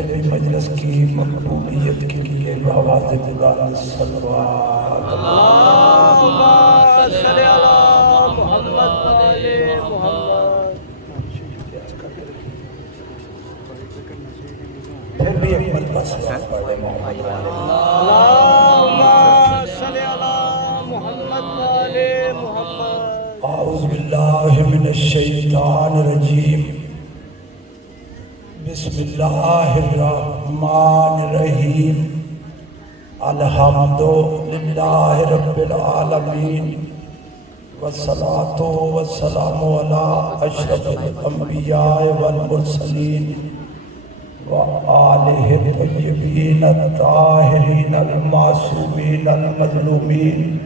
پھر بھی مجلس کی مقبولیت کے لیے آواز بلند صلوات اللہم صلی علی محمد وآل محمد۔ پھر بھی ایک مرتبہ صلوات پڑھ لیں محمد وآل اللہم صلی علی محمد وآل محمد۔ اعوذ باللہ من الشیطان الرجیم بسم اللہ الرحمن الرحیم الحمد للہ رب العالمین والصلاة والسلام علی اشرف الانبیاء والمرسلین وآلہ الطیبین الطاہرین المعصومین المظلومین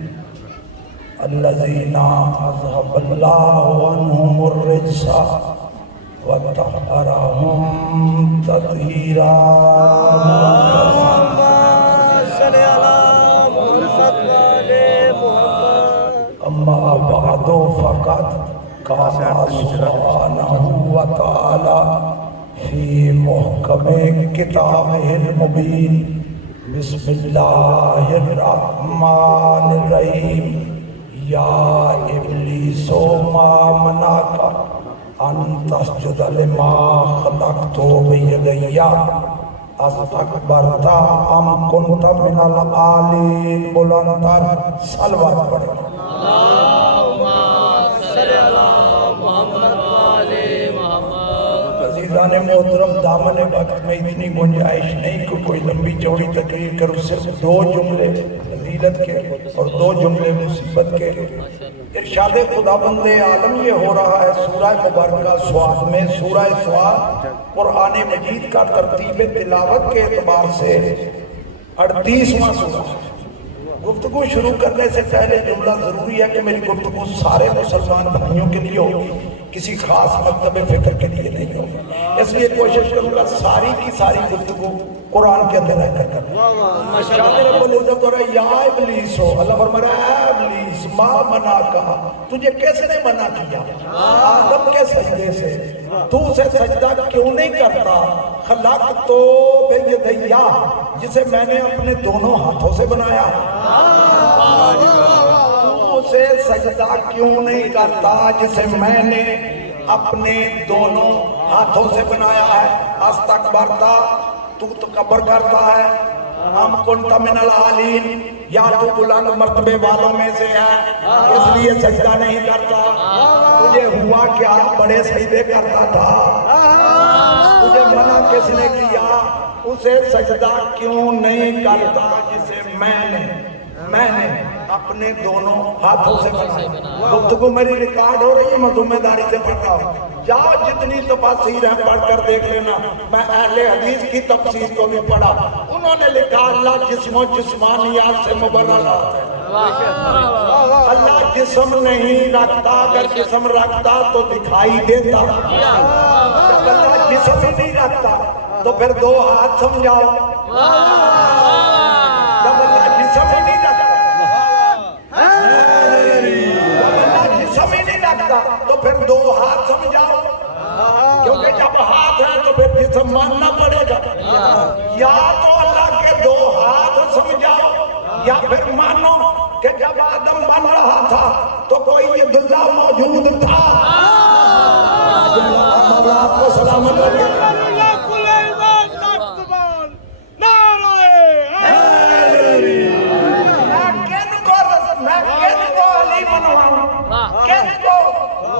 الذین اذهب اللہ عنہم الرجس وطہرہم تطہیرا۔ صلی علی محمد وآل محمد۔ اما بعد فقد قال سبحانہ وتعالی فی محکم کتابہ المبین بسم اللہ الرحمن الرحیم یا ابلیس ما منعک ان تسجد لما خلقت بیدی استکبرت ام کنت من العالین۔ بلندتر صلوات پڑھیں۔ اللہم صلی علی محمد وآل محمد۔ عزیزان محترم، دامن وقت میں اتنی گنجائش نہیں کہ کوئی لمبی چوڑی تقریر کروں، صرف دو جملے فضیلت کے اور دو جملے مصیبت کے۔ ارشاد خداوند عالم یہ ہو رہا ہے سورہ مبارکہ سواد میں۔ سورہ سواد قرآن مجید کا ترتیب تلاوت کے اعتبار سے 38واں سورہ ہے۔ گفتگو شروع کرنے سے پہلے جملہ ضروری ہے کہ میری گفتگو سارے مسلمان بھائیوں کے لیے ہوگی، کسی خاص مکتب فکر کے لیے نہیں ہوگی۔ اس لیے کوشش کروں گا ساری کی ساری گفتگو قرآن کے اندر رہ کر شان رب العزت ہو رہا ہے یا ابلیس ہو، اللہ فرما رہا ہے اے ابلیس ما منع کہا، تجھے کس نے منع کیا آدم کے سجدے سے؟ تو اسے سجدہ کیوں نہیں کرتا؟ خلق تو بیدیا، جسے میں نے اپنے دونوں ہاتھوں سے بنایا۔ تو اسے سجدہ کیوں نہیں کرتا جسے میں نے اپنے دونوں ہاتھوں سے بنایا ہے؟ استکبرتا، تو تکبر کرتا ہے، ہم کنت من العالین، یا تو بلند مرتبے والوں میں سے ہے اس لیے سجدہ نہیں کرتا۔ تجھے ہوا کیا بڑے سجدے کرتا تھا، تجھے منع کس نے کیا؟ اسے سجدہ کیوں نہیں کرتا جسے میں نے اپنے دونوں ہاتھوں سے بنایا۔ گفتگو میری ریکارڈ ہو رہی ہے، میں ذمہ داری سے پڑھ رہا ہوں، یا جتنی تفاسیر ہیں پڑھ کر دیکھ لینا۔ میں اہل حدیث کی تفسیر کو بھی پڑھا، انہوں نے لکھا اللہ جسم و جسمانیات سے مبررات ہے۔ اللہ جسم نہیں رکھتا، اگر جسم رکھتا تو دکھائی دیتا۔ جب اللہ جسم ہی نہیں رکھتا تو پھر دو ہاتھ سمجھاؤ۔ جب اللہ جسم ہی نہیں رکھتا تو پھر دو ہاتھ سمجھاؤ، کیونکہ جب ہاتھ ہے تو پھر جسم ماننا پڑے گا۔ یا تو اللہ کے دو ہاتھ سمجھاؤ یا پھر مانو کہ جب آدم بن رہا تھا تو کوئی عید اللہ موجود تھا۔ آپ کو سلامت رکھے۔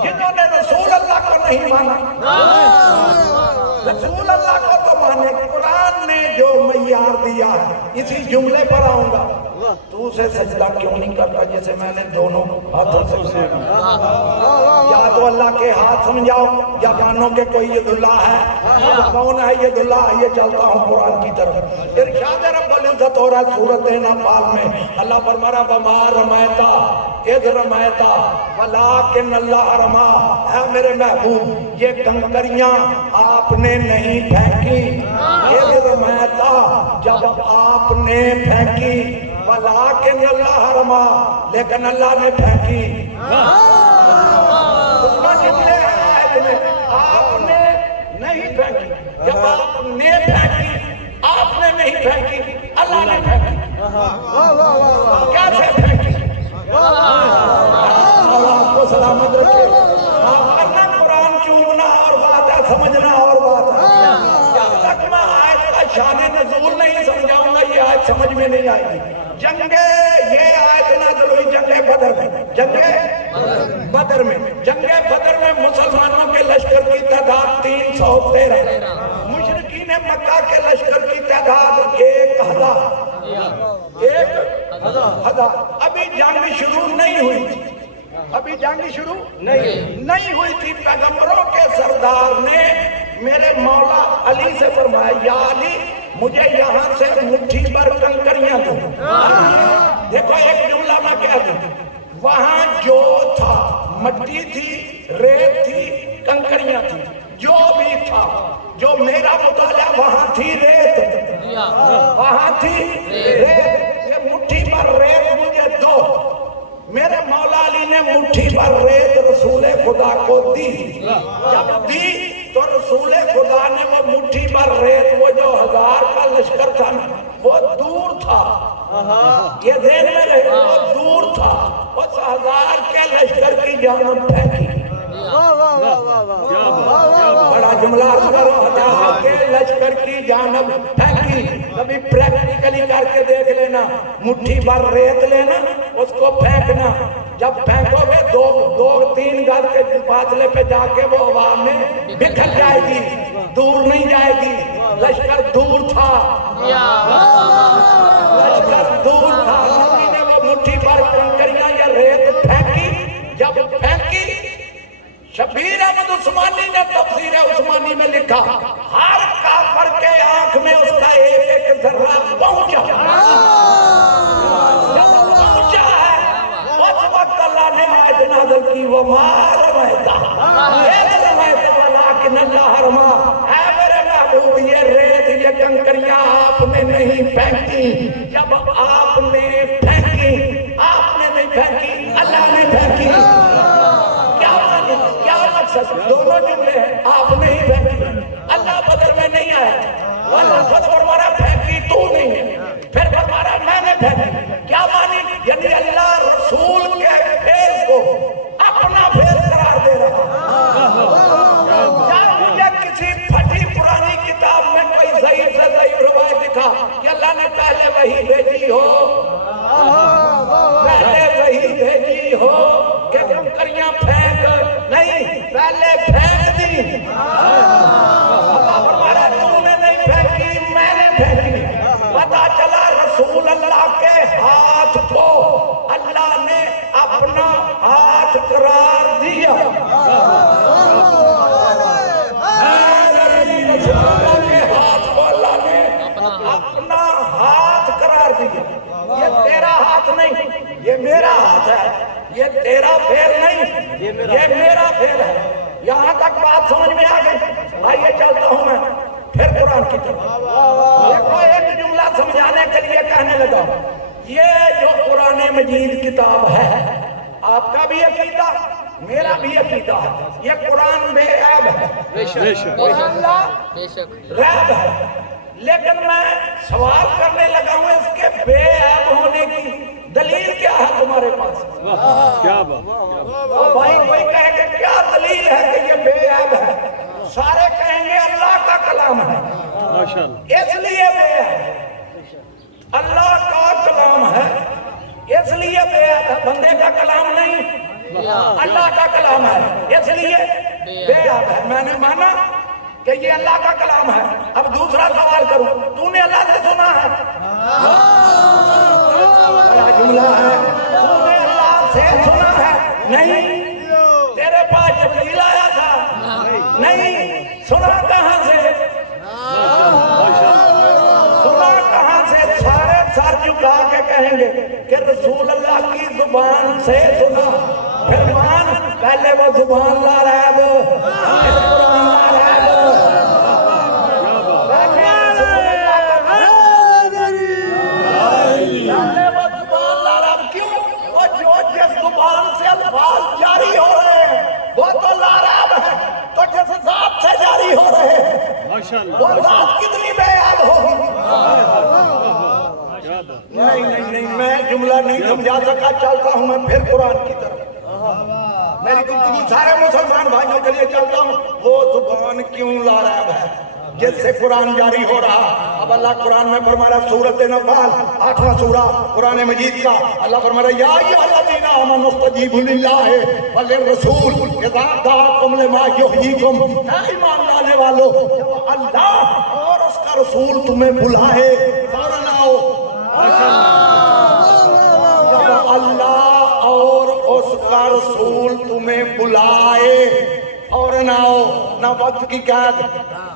جنہوں نے رسول اللہ کو نہیں مانا، رسول اللہ کو تو مانے۔ قرآن نے جو معیار دیا ہے، اسی جملے پر آؤں گا، تو اسے سجدہ کیوں نہیں کرتا جیسے میں نے دونوں ہاتھوں سے بنایا؟ یا تو اللہ کے ہاتھ سمجھاؤ یا مانو کہ کوئی ید اللہ ہے۔ کون ہے ید اللہ؟ یہ چلتا ہوں قرآن کی طرف۔ ارشاد رب العزت ہو رہا ہے سورۃ انفال میں، اللہ فرما رہا وما رمیتا اذ رمیتا ولکن اللہ رما۔ اے میرے محبوب، یہ کنکریاں آپ نے نہیں پھینکی، اذ رمیتا، جب آپ نے پھینکی، ولیکن اللہ رما، لیکن اللہ نے پھینکی۔ آپ نے نہیں پھینکی، جب آپ نے پھینکی، آپ نے نہیں پھینکی، اللہ نے پھینکی. کیسے پھینکی؟ اللہ آپ کو سلامت رکھے. ورنہ قرآن چومنا اور بات ہے، سمجھنا اور بات ہے. جب تک میں آیت کا شان نزول نہیں سمجھاؤں گا یہ آیت سمجھ میں نہیں آئے گی. یہ آیت نازل ہوئی جنگ بدر میں. جنگ بدر میں مسلمانوں کے لشکر کی تعداد 313، مشرکین مکہ کے لشکر کی تعداد 1000. ابھی جنگ شروع نہیں ہوئی تھی. نہیں ہوئی تھی. پیغمبروں کے سردار نے میرے مولا علی سے فرمایا، یا علی مجھے یہاں سے مٹھی پر کنکریاں دو. دیکھو ایک جملہ میں کہہ دوں، وہاں جو تھا مٹی تھی، ریت تھی، کنکریاں تھی، جو بھی تھا. جو میرا مطالعہ وہاں تھی ریت، یہ مٹھی پر ریت مجھے دو. میرے مولا علی نے مٹھی پر ریت رسول خدا کو دی. جب دی تو رسول خدا نے وہ مٹھی پر ریت، وہ جو 1000 کا لشکر تھا وہ دور تھا. یہ ذہن میں رہے، وہ دور تھا. اس 1000 کے لشکر کی جانب پھینکی. بڑا جملہ کرو، 1000 کے لشکر کی جانب پھینکی. کبھی پریکٹیکلی کر کے دیکھ لینا. مٹھی بھر ریت لینا، اس کو پھینکنا. جب پھینکو گے 2-3 گز کے فاصلے پہ جا کے وہ ہوا میں بکھر جائے گی، دور نہیں جائے گی. لشکر دور تھا، لشکر دور تھا. کسی نے وہ مٹھی پر کنکریاں یا ریت پھینکی. جب پھینکی، شبیر احمد عثمانی نے تفسیر عثمانی میں لکھا، ہر کافر کے آنکھ میں اس کا ایک ذرہ پہنچا. جب پہنچا ہے اس وقت اللہ نے آیت نازل کی، وَمَا رَمَيْتَ إِذْ رَمَيْتَ وَلَٰكِنَّ اللَّهَ رَمَىٰ. اے میرے محبوب، یہ ریت یہ کنکریاں آپ نے نہیں پھینکی. جب آپ نے پھینکی، آپ نے نہیں پھینکی، اللہ نے پھینکی. کیا مقصد؟ دونوں جملے ہیں. آپ نے ہی پھینکی، اللہ بدر میں نہیں آیا. اللہ خود فرمایا پھینکی تو نہیں ہے، پھر فرمایا میں نے پھینکی. کیا مانی؟ یعنی اللہ رسول کے فعل کو اپنا فعل قرار دے رہا. جب مجھے کسی پھٹی پرانی کتاب میں کوئی ضعیف سے ضعیف روایت دکھا کہ اللہ نے پہلے وحی بھیجی ہو، کہ کنکریاں پھینک، نہیں، پہلے پھینک دی. اللہ فرمایا تو نے نہیں پھینکی، میں نے پھینکی. پتا چلا رسول اللہ کے ہاتھ کو اللہ نے اپنا ہاتھ قرار دیا. رسول اللہ کے ہاتھ کو اللہ نے اپنا ہاتھ قرار دیا. یہ تیرا ہاتھ نہیں، یہ میرا ہاتھ ہے. یہ تیرا فعل نہیں، یہ میرا فعل ہے. یہاں تک بات سمجھ میں آ گئی. آئیے چلتا ہوں میں پھر قرآن کی طرف. دیکھو ایک جملہ سمجھانے کے لیے کہنے لگا، یہ جو قرآن مجید کتاب ہے، آپ کا بھی عقیدہ میرا بھی عقیدہ ہے، یہ قرآن بے عیب ہے. قرآن لا غیب ہے. لیکن میں سوال کرنے لگا ہوں اس کے بے عیب ہونے کی دلیل کیا ہے تمہارے پاس؟ کیا بھائی کوئی کہے کہ کیا دلیل ہے کہ یہ بے عیب ہے؟ سارے کہیں گے اللہ کا کلام ہے، اس لیے بے عیب ہے. اللہ کا کلام ہے اس لیے بے عیب ہے. بندے کا کلام نہیں، اللہ کا کلام ہے اس لیے بے عیب ہے. میں نے مانا کہ یہ اللہ کا کلام ہے. اب دوسرا سوال کروں، تو نے اللہ سے سنا ہے؟ بڑا جملہ ہے. تو نے اللہ سے سنا ہے؟ نہیں. تیرے پاس جبریل آیا تھا؟ نہیں. سنا کہاں سے؟ سنا کہاں سے؟ سارے سر جھکا کے کہیں گے کہ رسول اللہ کی زبان سے سنا. پھر مان، پہلے وہ زبان لا رہا ہے، پھر قرآن لا رہا ہے. جاری ہو رہے ہیں وہ تو لاراب ہے، تو جس ذات سے جاری ہو رہے ہیں وہ ذات کتنی بے یاد ہوگی. نہیں میں جملہ نہیں سمجھا سکا, چلتا ہوں میں پھر قرآن کی طرف. میری گفتگو سارے مسلمان بھائیوں کے لیے چلتا ہوں. وہ زبان کیوں لارب ہے جس سے قرآن جاری ہو رہا. اب اللہ قرآن میں فرما رہا, سورۃ نفال 8واں سورہ قرآن مجید کا, اللہ فرما رہا یا ایھا الذین آمنوا استجیبوا للہ وللرسول اذا دعاکم لما یحییکم. اے ایمان لانے والو, جب اللہ اور اس کا رسول تمہیں بلائے فوراً آؤ. جب اللہ اور اس کا رسول تمہیں بلائے فوراً آؤ. نہ وقت کی قید,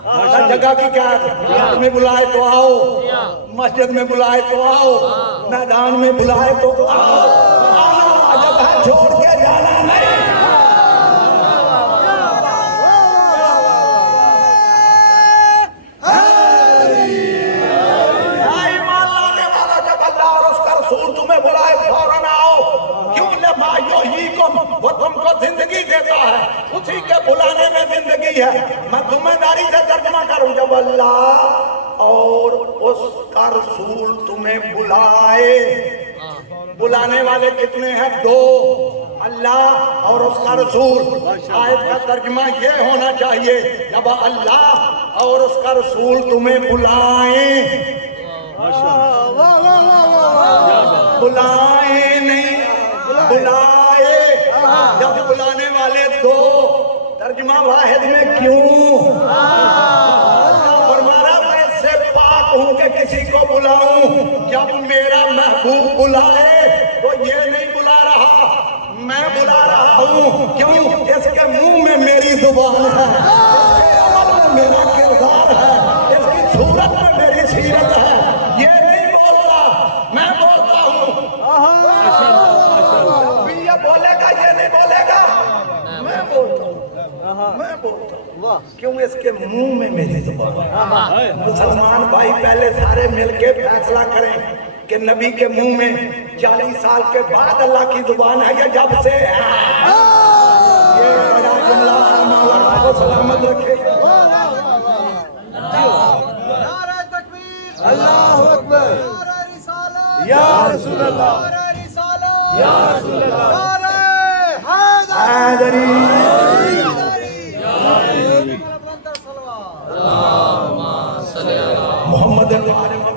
نہ جگہ کی قید. گھر میں بلائے تو آؤ, مسجد میں بلائے تو آؤ, میدان میں بلائے تو آؤ. آنا جگہ چھوڑ کے جانا نہیں. تمہیں بلائے فوراً آؤ. کیوں؟ لما یحییکم, وہ تم کو زندگی دیتا ہے, اسی کے بلانے میں زندگی ہے. میں ذمہ داری سے ترجمہ کروں. جب اللہ اور اس کا رسول تمہیں بلائے, بلانے والے کتنے ہیں؟ دو, اللہ اور اس کا رسول. آیت کا ترجمہ یہ ہونا چاہیے, جب اللہ اور اس کا رسول تمہیں بلائیں, بلائے نہیں بلائے. جب بلانے والے دو, ترجمہ واحد میں کیوں؟ اللہ فرما رہا میں اس سے پاک ہوں کہ کسی کو بلاؤں. جب میرا محبوب بلائے تو یہ نہیں بلا رہا, میں بلا رہا ہوں. کیوں؟ اس کے منہ میں میری زبان ہے, اس کے عمل میں میرا کردار ہے, اس کی صورت میں میری سیرت ہے. یہ نہیں بولتا, میں بولتا ہوں. جب بھی یہ بولے گا یہ نہیں بولے گا, میں بولتا ہوں, میں بولتا ہوں. کیوں؟ اس کے منہ میں میری زبان ہے. مسلمان بھائی پہلے سارے مل کے فیصلہ کریں کہ نبی کے منہ میں 40 سال کے بعد اللہ کی زبان ہے یا جب سے ہے. یہ میرا جملہ مولا کو سلامت رکھے. نعرہ تکبیر, اللہ اکبر, نعرہ رسالت, یا رسول اللہ, نعرہ رسالت, یا رسول اللہ, نعرہ حیدری. محمد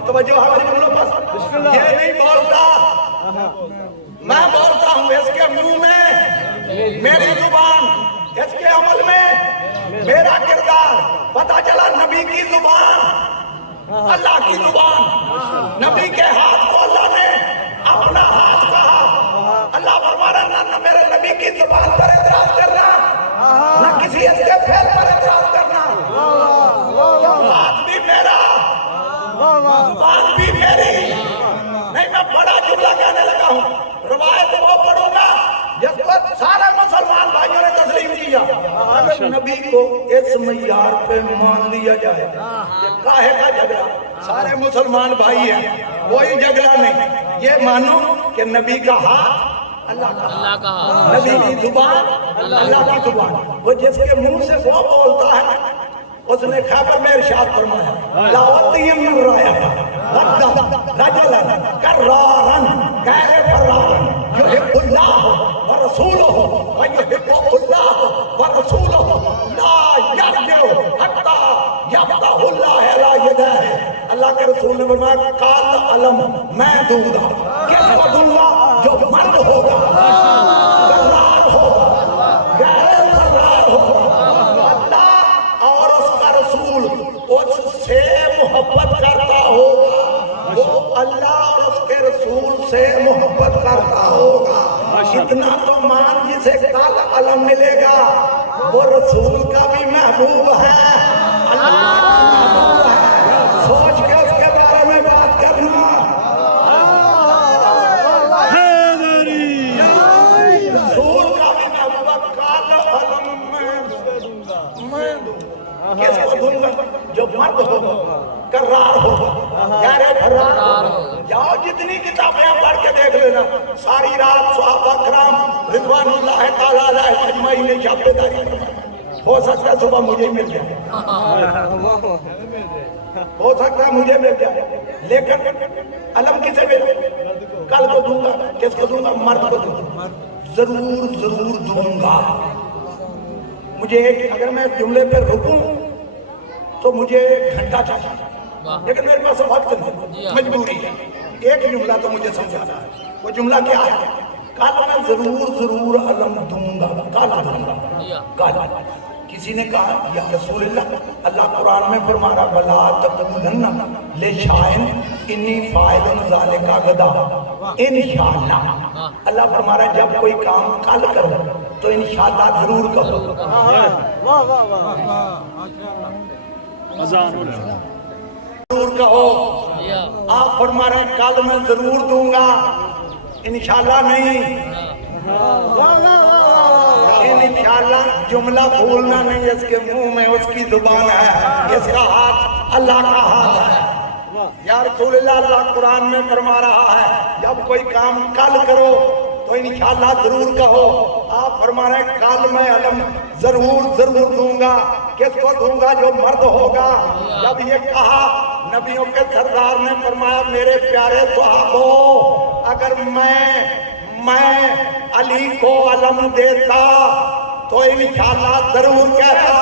توجہ ہماری جملوں پر. یہ نہیں بولتا, میں بولتا ہوں. اس کے منہ میں میری زبان, اس کے عمل میں میرا کردار. پتہ چلا نبی کی زبان اللہ کی زبان. نبی کے ہاتھ کو اللہ نے اپنا ہاتھ کہا. اللہ فرما رہا نہ میرے نبی کی زبان پر اعتراض کرنا, نہ کسی اس کے فعل پر اعتراض کرنا. ہاتھ بھی میرا, زبان بھی میری. نہیں, میں بڑا جملہ کہنے لگا ہوں. روایت وہ پڑھوں گا جس کو سارے مسلمان بھائیوں نے تسلیم کیا. اگر نبی کو اس معیار پہ مان لیا جائے کہ کاہے کا جھگڑا, سارے مسلمان بھائی ہیں, کوئی جھگڑا نہیں. یہ مانو کہ نبی کا ہاتھ اللہ کا, نبی کی زبان اللہ کی زبان. وہ جس کے منہ سے وہ بولتا ہے, اس نے خیبر میں ارشاد فرمایا لاوتیم من رایا غدا رجلا کرارا غیر فرارا یحب اللہ ورسولہ ویحب اللہ ورسولہ لا یرجع حتی یفتح اللہ علی یدہ. اللہ کے رسول نے فرمایا قال علم میں دوں گا. کس کو دوں گا؟ جو مرد ہوگا, کرار ہوگا, غیر کرار ہوگا. اس سے محبت کرتا ہوگا, وہ اللہ اور اس کے رسول سے محبت کرتا ہوگا. اتنا تو مان جسے کل علم ملے گا وہ رسول کا بھی محبوب ہے, اللہ کا محبوب ہے. سوچ کے اس کے بارے میں بات کرنا. رسول کا بھی محبوب ہے. کل علم میں دوں گا. کس کو دوں گا؟ جو مرد ہوگا, کرار ہوگا, غیر فرار ہوگا. جاؤ جتنی کتابیں پڑھ کے دیکھ لینا, ساری رات صحابہ کرام رضوان اللہ تعالیٰ علیہ اجمعین نے چھاپے داری فرمائی. ہو سکتا ہے صبح مجھے ہی مل جائے، ہو سکتا ہے مجھے مل جائے، لیکن علم کسے ملے؟ کل کو دوں گا، کس کو دوں گا؟ مرد کو دوں گا، ضرور ضرور دوں گا۔ مجھے ایک، اگر میں جملے پہ رکوں تو مجھے ایک گھنٹہ چاہیے، لیکن میرے پاس وقت نہیں، مجبوری ہے۔ ایک جملہ تو مجھے سمجھانا ہے، وہ جملہ کیا ہے؟ کل میں ضرور ضرور علم دوں گا، کل دوں گا، کل۔ کسی نے کہا یا رسول اللہ، اللہ قرآن میں فرما رہا بلا تقولن لشیء انی فاعل ذلک غدا انشاءاللہ۔ اللہ فرما رہا ہے جب کوئی کام کل کرو تو انشاءاللہ ضرور کرو، واہ واہ واہ، ضرور کہو۔ آپ فرما رہے ہیں کل میں ضرور دوں گا، انشاءاللہ نہیں۔ انشاءاللہ جملہ بھولنا نہیں، اس کے منہ میں اس کی زبان ہے، اس کا ہاتھ اللہ کا ہاتھ ہے۔ یا رسول اللہ، اللہ قرآن میں فرما رہا ہے جب کوئی کام کل کرو تو انشاءاللہ ضرور کہو۔ آپ فرما رہے ہیں کل میں علم ضرور ضرور دوں گا۔ کس کو دوں گا؟ جو مرد ہوگا۔ جب یہ کہا نبیوں کے سردار نے فرمایا میرے پیارے صحابو، اگر میں علی کو علم دیتا تو انشاءاللہ ضرور کہتا،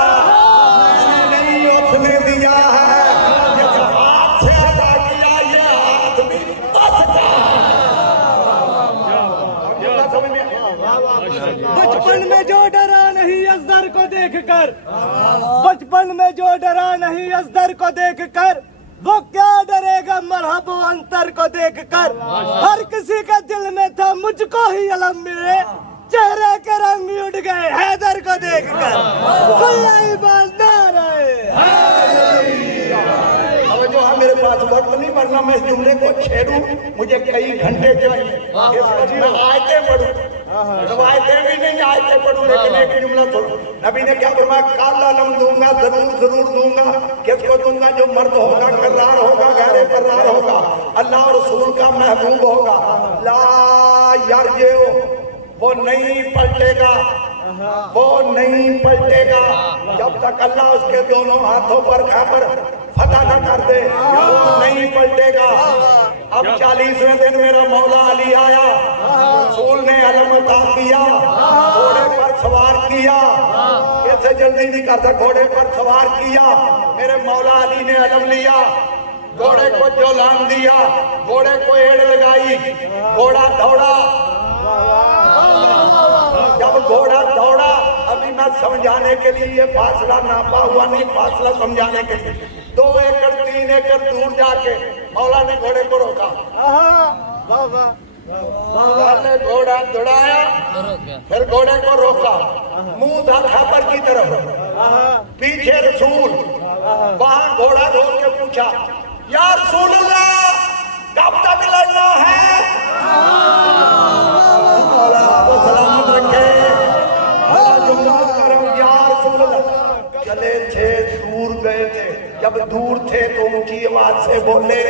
میں نے نہیں، اس نے دیا ہے، جس ہاتھ سے ادا کیا یہ ہاتھ بھی بس کا۔ بچپن میں جو ڈرا نہیں ازدر کو دیکھ کر، بچپن میں جو ڈرا نہیں ازدر کو دیکھ کر، وہ کیا ڈرے گا مرحب و انتر کو دیکھ کر۔ ہر کسی کے دل میں تھا مجھ کو ہی علم ملے، چہرے کے رنگ اٹھ گئے حیدر کو دیکھ کر۔ اللہ ایماندار ہے۔ جو ہے میرے پاس وقت نہیں، ورنہ میں اس جملے کو چھیڑوں، مجھے کئی گھنٹے چاہیے۔ اس وقت میں آیتیں پڑھوں، روایتیں بھی نہیں، آیتیں پڑھوں، لیکن ایک جملہ سنو۔ نبی نے کیا فرمایا؟ کل علم دوں گا، ضرور ضرور دوں گا۔ کس کو دوں گا؟ جو مرد ہوگا، کرار ہوگا، غیر کرار ہوگا، اللہ اور رسول کا محبوب ہوگا، لا یرجعو، وہ نہیں پلٹے گا، وہ نہیں پلٹے گا جب تک اللہ اس کے دونوں ہاتھوں پر خیبر فتح نہ کر دے، وہ نہیں پلٹے گا۔ اب 40ویں دن میرا مولا علی آیا، رسول نے علم عطا کیا، گھوڑے پر سوار کیا، ایسے جلدی نہیں کرتا، گھوڑے پر سوار کیا، میرے مولا علی نے علم لیا، گھوڑے کو جولان دیا، گھوڑے کو ایڑ لگائی، گھوڑا دوڑا۔ جب گھوڑا دوڑا، ابھی میں سمجھانے کے لیے یہ فاصلہ ناپا ہوا نہیں، فاصلہ سمجھانے کے لیے 2 ایکڑ 3 ایکڑ دور جا کے مولا نے گھوڑے کو روکا، نے گھوڑا دوڑایا، پھر گھوڑے کو روکا، منہ تھا خیبر کی طرف، پیچھے رسول، وہاں گھوڑا روک کے پوچھا یا رسول اللہ کب تک لڑنا ہے؟ مولا کو سلامت رکھے، یا رسول اللہ، چلے تھے دور گئے تھے، جب دور تھے تو اونچی آواز سے بولے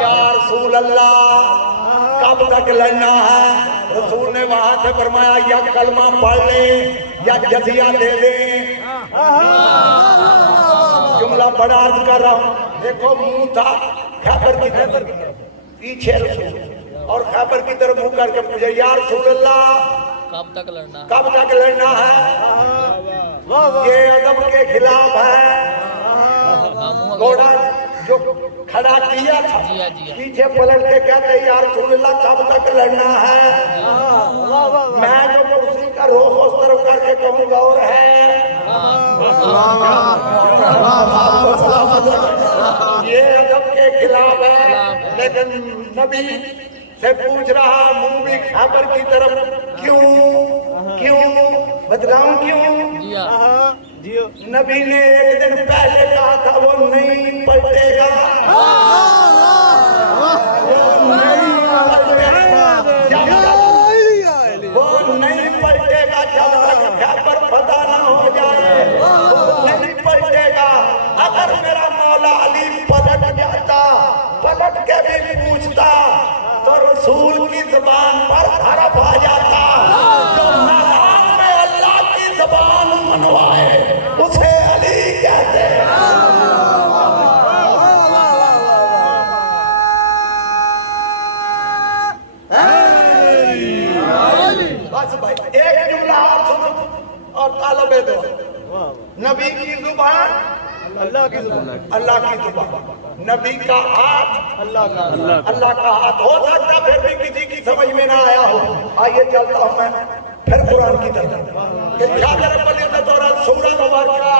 یا رسول اللہ کب تک لڑنا ہے؟ رسول نے وہاں سے فرمایا یا کلمہ پڑھ لیں یا جزیہ دے دیں۔ جملہ بڑا عرض کر رہا ہوں، دیکھو منہ تھا خیبر کی طرف، پیچھے رسول، اور خیبر کی طرف منہ کر کے پوچھے یا رسول اللہ کب تک لڑنا ہے؟ یہ ادب کے خلاف ہے۔ گھوڑا جو کھڑا کیا تھا پیچھے پلٹ کے کہتے یا رسول اللہ کب تک لڑنا ہے؟ میں جو کرسی کا رخ اس طرف کر کے کہوں گا اور ہے، یہ ادب کے خلاف ہے، لیکن نبی سے پوچھ رہا، منہ بھی خیبر کی طرف، کیوں بتلاؤں کیوں؟ نبی نے ایک دن پہلے کہا تھا وہ نہیں پلٹے گا، وہ نہیں پلٹے گا جب تک خیبر فتح نہ ہو جائے، وہ نہیں پلٹے گا۔ اگر میرا مولا علی پلٹ جاتا، پلٹ کے بھی پوچھتا تو رسول کی زبان پر حرف آ جاتا، جو میدان میں اللہ کی زبان منوائے اللہ کی زبان اللہ کی زبان، نبی کا ہاتھ اللہ کا ہاتھ ہو سکتا پھر بھی کسی کی سمجھ میں نہ آیا ہو. آئیے چلتا ہوں میں پھر قرآن کی طرف کہ کیا رب العزت اور سورہ مبارکہ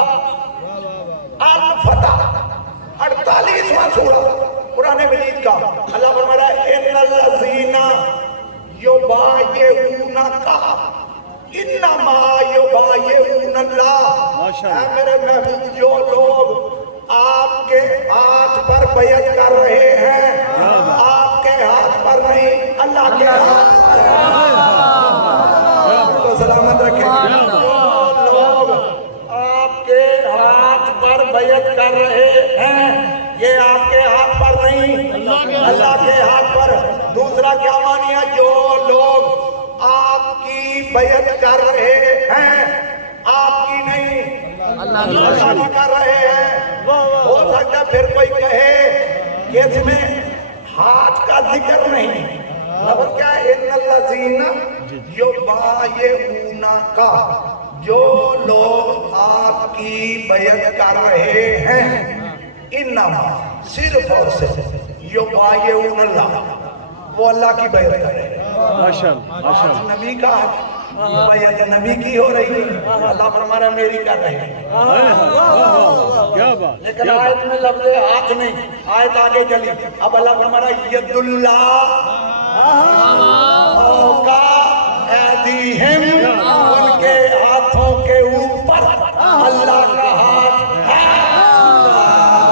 الفتح 48واں سورہ قرآن مجید کا. اللہ فرما رہا ہے ان الذین یبایعونک انما یبایعون اللہ. اے میرے محبوب جو لوگ آپ کے ہاتھ پر بیعت کر رہے ہیں آپ کے ہاتھ پر نہیں اللہ کے ہاتھ پر تو سلامت رکھیں. جو لوگ آپ کے ہاتھ پر بیعت کر رہے ہیں یہ آپ کے ہاتھ پر نہیں اللہ کے ہاتھ پر. دوسرا کیا معنی ہے؟ جو لوگ آپ کی بیعت کر رہے ہیں آپ کی نہیں اللہ کی کر رہے ہیں. ہو سکتا پھر کوئی کہے کہ اس میں ہاتھ کا ذکر نہیں. لفظ کیا ہے؟ ان الذین یبایعونک، جو لوگ آپ کی بیعت کر رہے ہیں انما صرف اور صرف یبایعون اللہ، وہ اللہ کی بیعت کر رہے ہیں. نبی کا بیعت نبی کی ہو رہی ہے. اللہ فرما رہا ہے میری کر رہے ہیں. لیکن آیت میں لفظ ہاتھ نہیں، آیت آگے چلی. اب اللہ فرما رہا ہے ید اللہ کا ایدیہم، ان کے ہاتھوں کے اوپر اللہ کا ہاتھ ہے.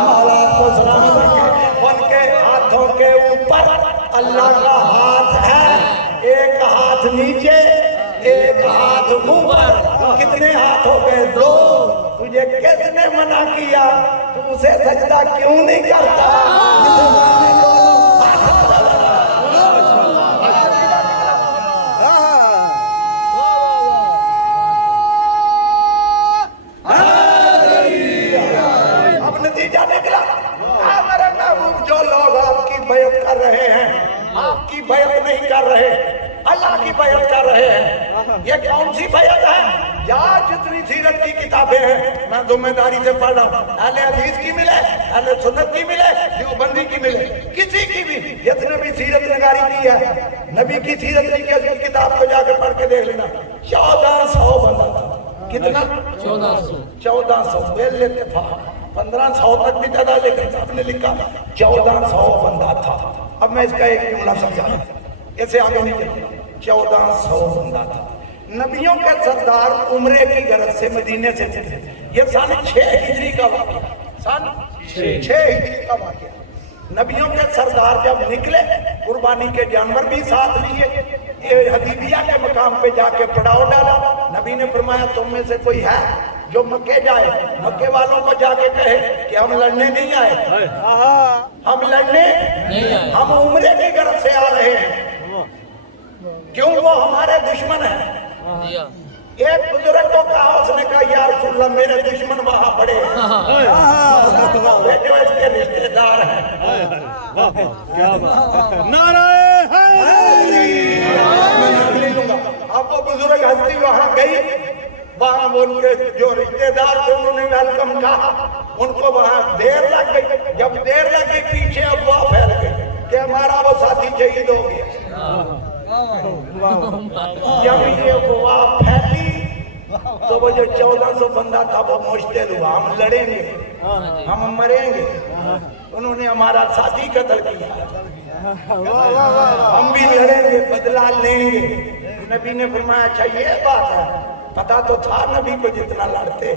مولا کو سلامت رکھے. ان کے ہاتھوں کے اوپر اللہ کا ہاتھ ہے. ایک ہاتھ نیچے ایک ہاتھ اوپر. کتنے ہاتھ ہو گئے؟ دو. تجھے کس نے منع کیا؟ تو اسے سجدہ کیوں نہیں کرتا؟ اب نتیجہ نکلا. میرے محبوب جو لوگ آپ کی بیعت کر رہے ہیں آپ کی بیعت نہیں کر رہے اللہ کی بیعت کر رہے ہیں. یہ کون سی بیعت ہے؟ یا جتنی سیرت کی کتابیں ہیں میں ذمہ داری سے پڑھ رہا ہوں، اہل حدیث کی ملے اہل سنت کی ملے دیوبندی کی ملے کسی کی بھی، جس نے بھی سیرت نگاری کی ہے نبی کی سیرت نہیں کی اس کتاب کو جا کے پڑھ کے دیکھ لینا. 1400 بندہ تھا. کتنا؟ 1400 بل اتفاق 1500 تک بھی تھا لیکن سب نے لکھا 1400 بندہ تھا. اب میں اس کا ایک جملہ سمجھا اسے آگے نہیں چلتا. 1400 بندہ تھا. نبیوں کے سردار عمرے کی غرض سے مدینے سے تھے. یہ سن 6 ہجری کا واقعہ، سن 6 ہجری کا واقعہ. نبیوں کے سردار جب نکلے قربانی کے جانور بھی ساتھ لیے. حدیبیہ کے مقام پہ جا کے پڑاؤ ڈالا. نبی نے فرمایا تم میں سے کوئی ہے جو مکے جائے مکے والوں کو جا کے کہے کہ ہم لڑنے نہیں آئے، ہم لڑنے ہم عمرے کی غرض سے آ رہے ہیں کیوں وہ ہمارے دشمن ہیں. ایک بزرگ کو کہا اس نے کہا یا رسول اللہ میرے دشمن وہاں پڑے ہیں جو اس کے رشتے دار ہیں. اب وہ بزرگ ہستی وہاں گئی. وہاں ان کے جو رشتے دار تھے انہوں نے ویلکم کہا. ان کو وہاں دیر لگ گئی. جب دیر لگ گئی پیچھے افواہ پھیل گئی کہ ہمارا وہ ساتھی شہید ہو گیا. جب یہ افواہ پھیلی تو وہ جو 1400 بندہ تھا وہ مشتعل ہوا. ہم لڑیں گے ہم مریں گے. انہوں نے ہمارا ساتھی قتل کیا ہم بھی لڑیں گے بدلہ لیں گے. نبی نے فرمایا اچھا یہ بات ہے پتا تو تھا نبی کو جتنا لڑتے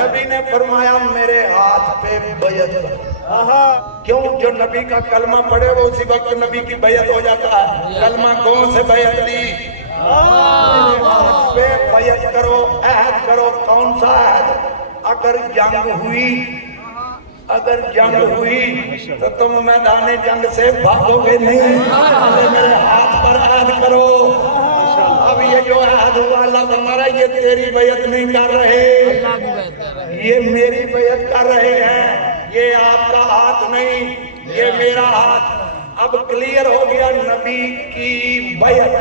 نبی نے فرمایا میرے ہاتھ پہ بیعت کر. کیوں؟ جو نبی کا کلمہ پڑھے وہ اسی وقت نبی کی بیعت ہو جاتا ہے. کلمہ کون سے بیعت لی؟ پہ بیعت کرو عہد کرو. کون سا عہد؟ اگر جنگ ہوئی تو تم میدان جنگ سے بھاگو گے نہیں. میرے ہاتھ پر عہد کرو. اب یہ جو عہد ہوا اللہ تمہارا یہ تیری بیعت نہیں کر رہے یہ میری بیعت کر رہے ہیں. یہ آپ کا ہاتھ نہیں یہ میرا ہاتھ. اب کلیئر ہو گیا نبی کی بیعت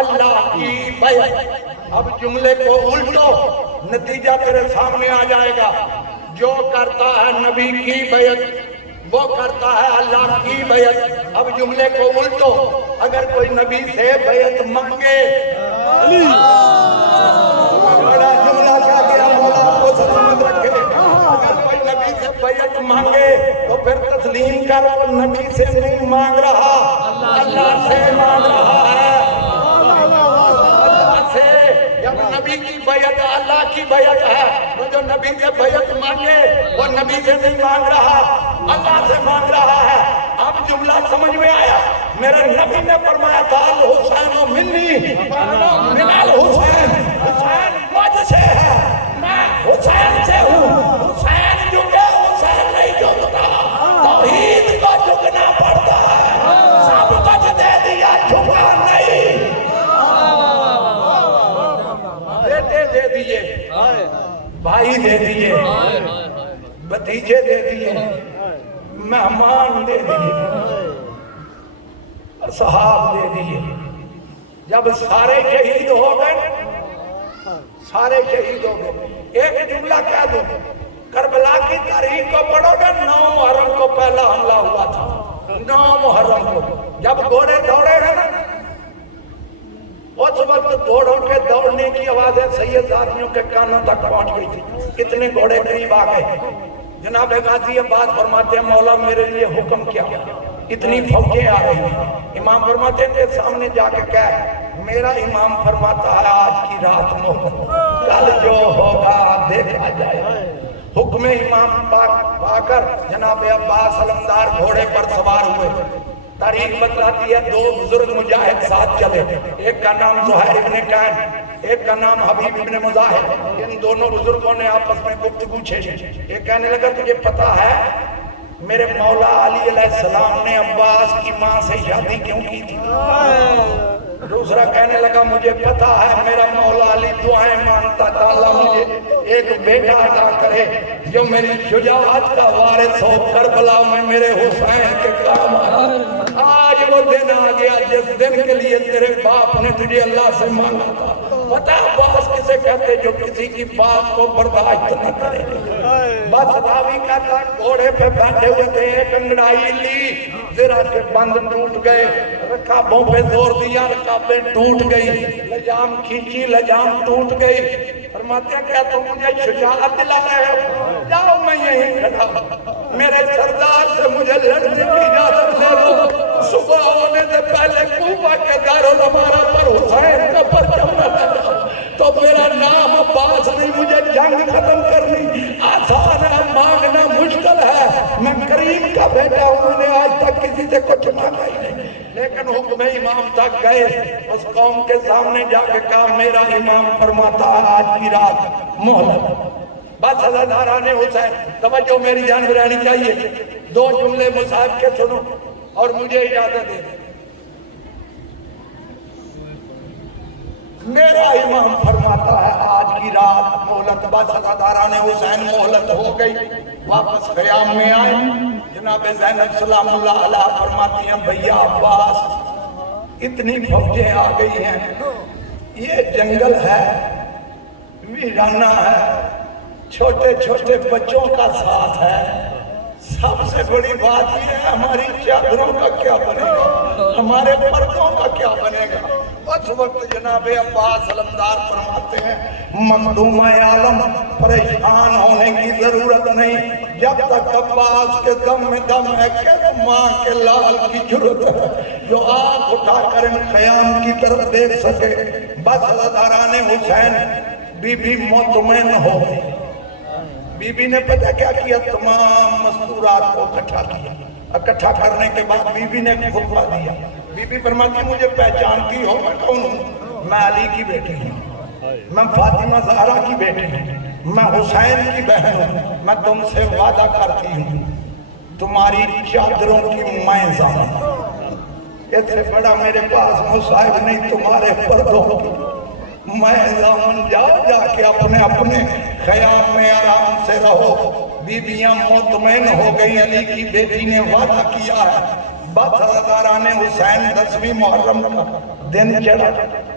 اللہ کی بیعت اب جملے کو الٹو، نتیجہ تیرے سامنے آ جائے گا۔ جو کرتا ہے نبی کی بیعت وہ کرتا ہے اللہ کی بیعت۔ اب جملے کو الٹو، اگر کوئی نبی سے بیعت مانگے، بڑا جملہ کیا گیا، مولا کو سلامت رکھے، اگر کوئی نبی سے بیعت مانگے تو پھر تسلیم کر، وہ نبی سے نہیں مانگ رہا، اللہ سے مانگ رہا ہے۔ اللہ سے، جب نبی کی بیعت اللہ کی بیعت ہے، وہ جو نبی سے بیعت مانگے وہ نبی سے نہیں مانگ رہا، اللہ سے مانگ رہا ہے۔ اب جملہ سمجھ میں آیا؟ میرے نبی نے فرمایا تھا الحسین منی من الحسین، حسین مجھ سے ہے، میں حسین سے ہوں۔ حسین جھکے، حسین نہیں جھکتا، توحید کو جھکنا پڑتا ہے۔ سب کچھ دے دیا، جھکا نہیں۔ بیٹے دے دیے، بھائی دے دیے، بھتیجے دے دیے، مہمان دے دیے، اصحاب دے دیے۔ جب سارے شہید ہو گئے، سارے شہید ہو گئے، ایک جملہ کہہ دو، کربلا کی تاریخ کو پڑھو گے، 9 محرم کو پہلا حملہ ہوا تھا، 9 محرم کو۔ جب گھوڑے دوڑے ہیں نا، اس وقت گھوڑوں کے دوڑنے کی آوازیں سید آدمیوں کے کانوں تک پہنچ گئی تھی، کتنے گھوڑے قریب آ گئے۔ جناب غازی عباس فرماتے ہیں مولا میرے لیے حکم کیا، اتنی فوجیں آ رہی ہیں۔ امام فرماتے ہیں کہ سامنے جا کے کہہ، میرا امام فرماتا ہے آج کی رات مہلت، کل جو ہوگا دیکھا جائے۔ حکم امام پا کر جناب عباس علمدار گھوڑے پر سوار ہوئے۔ تاریخ بتلاتی ہے 2 بزرگ مجاہد ساتھ چلے، ایک کا نام زہیر ابن قین، ایک کا نام حبیب ابن مظاہر۔ ان دونوں بزرگوں نے آپس میں گفتگو چھیڑی۔ ایک کہنے لگا تجھے پتا ہے میرے مولا علی علیہ السلام نے عباس کی ماں سے شادی کیوں کی تھی؟ دوسرا کہنے لگا مجھے پتا ہے میرا مولا علی دعائیں مانگتا تھا اللہ مجھے ایک بیٹا عطا کرے جو میری شجاعت کا وارث ہو، کربلا میں میرے حسین کے کام آئے۔ آج وہ دن آ گیا جس دن کے لیے تیرے باپ نے تجھے اللہ سے مانگا تھا۔ پتا عباس کسے کہتے جو کسی کی بات کو برداشت نہ کرے۔ بس راوی کہتا گھوڑے پہ بیٹھے ہوئے تھے، ایک انگڑائی لی، ذرا کے بند ٹوٹ گئے، رکابوں پہ زور دیا، رکابیں ٹوٹ گئی، لجام کھینچی، لجام ٹوٹ گئی۔ فرماتے ہیں کیا تم مجھے شجاعت دلا رہے ہو؟ جاؤ میں یہیں کھڑا، میرے سردار سے مجھے لڑنے کی اجازت دے دو، صبح ہونے سے پہلے کوفہ کے دارالامارہ پر حسین کا پرچم نہ لگا تو میرا نام عباس نہیں، مجھے جنگ ختم کرنی آسان ہے، مانگنا مشکل ہے۔ میں کریم کا بیٹا ہوں، میں نے آج تک کسی سے کچھ مانگا ہی نہیں، لیکن حکم امام تک گئے، اس قوم کے سامنے جا کے کہا میرا امام فرماتا ہے آج کی رات مہلت۔ بس حضرت حسین توجہ میری جانب رہنی چاہیے، 2 جملے مصاحب کے سنو اور مجھے اجازت دے۔ میرا امام فرماتا ہے آج کی رات مہلت۔ بس حضرت حسین مہلت ہو گئی، واپس قیام میں آئے۔ جناب زینب سلام اللہ علیہ فرماتی ہیں بھیا عباس اتنی فوجیں آ گئی ہیں، یہ جنگل ہے، ویرانہ ہے، چھوٹے چھوٹے بچوں کا ساتھ ہے، سب سے بڑی بات یہ ہے ہماری چادروں کا کیا بنے گا، ہمارے پردوں کا کیا بنے گا۔ اس وقت جناب عباس علمدار فرماتے ہیں مخدوم عالم پریشان ہونے کی ضرورت نہیں، جب تک عباس کے دم میں دم ہے کہ ماں کے لال کی جرت ہے جو آنکھ اٹھا کر ان خیام کی طرف دیکھ سکے۔ بس حضرت حسین بی بی مطمئن ہو گئی۔ بی بی نے پتہ کیا کیا، تمام مستورات کو اکٹھا کیا، اکٹھا کرنے کے بعد بی بی نے خطبہ دیا۔ بی بی فرماتی مجھے پہچانتی ہو میں کون ہوں؟ میں علی کی بیٹی ہوں، میں فاطمہ زہرا کی بیٹی ہوں، میں حسین کی بہن ہوں، میں تم سے وعدہ کرتی ہوں تمہاری چادروں کی میں ضامن، اس سے بڑا میرے پاس مصائب نہیں، تمہارے پردوں کی میں ضامن۔ جاؤ جا کے اپنے اپنے خیام میں آرام سے رہو۔ بیویاں مطمئن ہو گئی، علی کی بیٹی نے وعدہ کیا ہے۔ بس حضرت حسین 10ویں محرم کا دن چڑھا،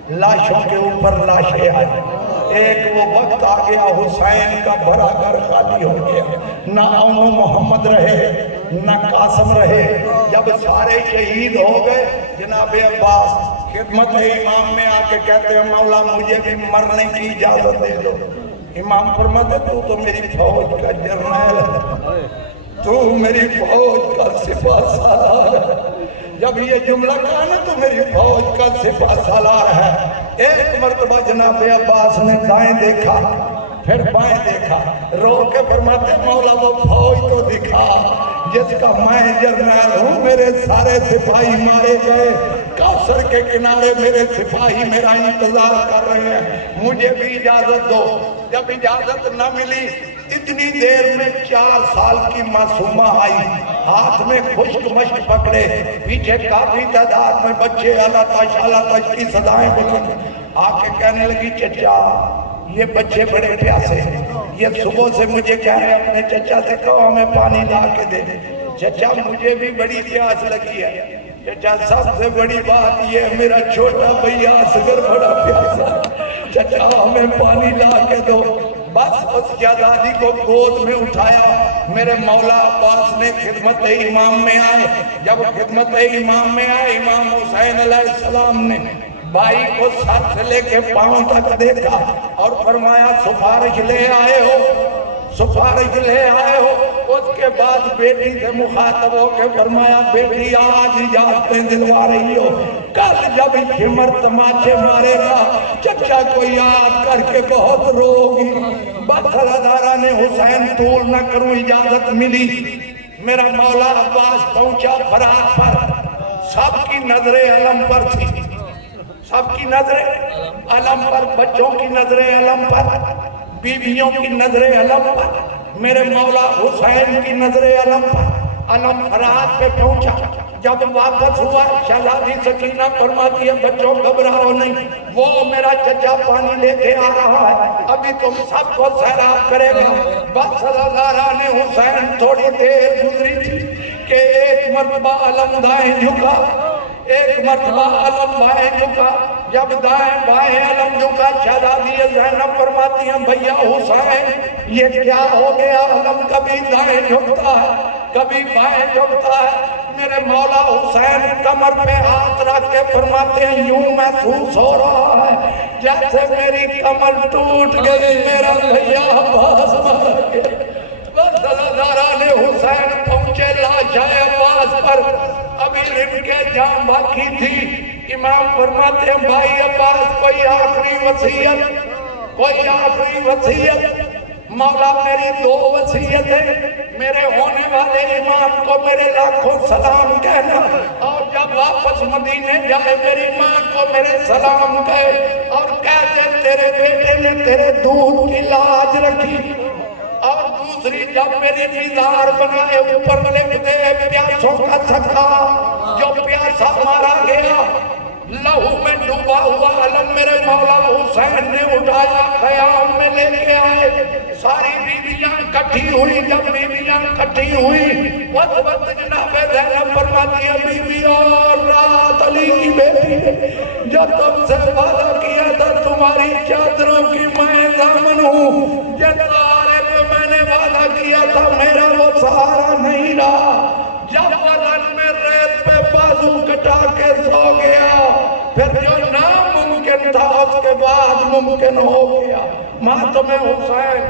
لاشوں کے اوپر لاشیں آئی. ایک وہ وقت آ گیا حسین کا بھرا گھر خالی ہو گیا, نہ اونو محمد رہے نہ قاسم رہے. جب سارے شہید ہو گئے جناب عباس خدمت امام میں آ کے کہتے ہیں مولا مجھے بھی مرنے کی اجازت دے دو. امام فرماتے تو تو میری فوج کا جرنیل ہے, تو میری فوج کا سپاہ سالار ہے. جب یہ جملہ کہا نا تو میری فوج کا سپاہ سالار ہے. ایک مرتبہ جناب عباس نے دائیں دیکھا پھر بائیں دیکھا, رو کے فرماتے مولا وہ فوج تو دکھا جس کا میں جرنیل ہوں. میرے سارے سپاہی مارے گئے, کوثر کے کنارے میرے سپاہی میرا انتظار کر رہے ہیں, مجھے بھی اجازت دو. جب اجازت نہ ملی اتنی دیر میں 4 سال کی معصومہ آئی, ہاتھ میں خشک مشک پکڑے, پیچھے کافی تعداد میں بچے اللہ تش کی صدائیں بلند. آ کے کہنے لگی چچا یہ بچے بڑے پیاسے ہیں, یہ صبح سے مجھے کہہ رہے اپنے چچا سے کہو ہمیں پانی لا کے دے. چچا مجھے بھی بڑی پیاس لگی ہے. چچا سب سے بڑی بات یہ میرا چھوٹا بھیا اصغر بڑا پیاسا, چچا ہمیں پانی لا کے دو. بس اس شہزادی کو گود میں اٹھایا. میرے مولا عباس نے خدمت امام میں آئے. جب خدمت امام میں آئے امام حسین علیہ السلام نے بھائی کو سر سے لے کے پاؤں تک دیکھا اور فرمایا سفارش لے آئے ہو, سفارش لے آئے ہو. اس کے بعد بیٹی سے مخاطب ہو کے فرمایا بیٹی آج اجازتیں دلوا رہی ہو, کل جب شمر تماچے مارے گا چچا کو یاد کر کے بہت روگی. بس ہزارہ نے حسین طول نہ کروں اجازت ملی. میرا مولا عباس پہنچا فرات پر. سب کی نظریں علم پر تھی, سب کی نظریں علم پر, بچوں کی نظریں علم پر, بیویوں کی نظریں علم پر, میرے مولا حسین کی نظریں علم پر. علم فرات پہ پہنچا. جب واپس ہوا شہزادی سکینہ فرماتی ہے بچوں گھبراؤ نہیں, وہ میرا چچا پانی لے کے آ رہا ہے, ابھی تم سب کو سیراب کرے گا. بس ہزارہ نے حسین تھوڑی دیر گزری تھی کہ ایک مرتبہ علم دائیں جھکا, ایک مرتبہ علم بائیں جھکا. جب دائیں بائیں علم جھکا شہزادی زینب فرماتی ہیں بھیا حسین یہ کیا ہو گیا, علم کبھی دائیں جھکتا ہے کبھی بائیں جھکتا ہے. میرے مولا حسین کمر پہ ہاتھ رکھ کے فرماتے ہیں یوں محسوس ہو رہا ہے جیسے میری کمر ٹوٹ گئی, میرا بھیا عباس مر گیا. بس ہزارہ نے حسین پہنچے لاش عباس پر, ابھی ان کے جان باقی تھی. امام فرماتے ہیں بھائی عباس کوئی آخری وصیت, کوئی آخری وصیت. مولا میری 2 وصیتیں, میرے ہونے والے امام کو میرے لاکھوں سلام کہنا, اور جب واپس مدینے جائے میری ماں کو میرے سلام کہے اور کہتے تیرے بیٹے نے تیرے دودھ کی لاج رکھی. اور دوسری جب میری مزار بنائے اوپر لکھ دے پیاسوں کا سکا, جو پیاسا مارا گیا لہو میں ڈوبا ہوا علم میرے مولا حسین نے اٹھایا خیام میں لے کے آئے. ساری بیویاں کٹھی ہوئی. جب بیویاں کٹھی ہوئی اس وقت جناب زینب فرماتی ہے بیوی اور رات علی کی بیٹی نے جو تم سے وعدہ کیا تھا تمہاری چادروں کی میں ضامن ہوں, جس سہارے پہ میں نے وعدہ کیا تھا میرا وہ سہارا نہیں رہا. جب وطن میں ریت پہ بازو کٹا کے سو گیا پھر جو ناممکن تھا اس کے بعد ممکن ہو گیا. ماتم حسین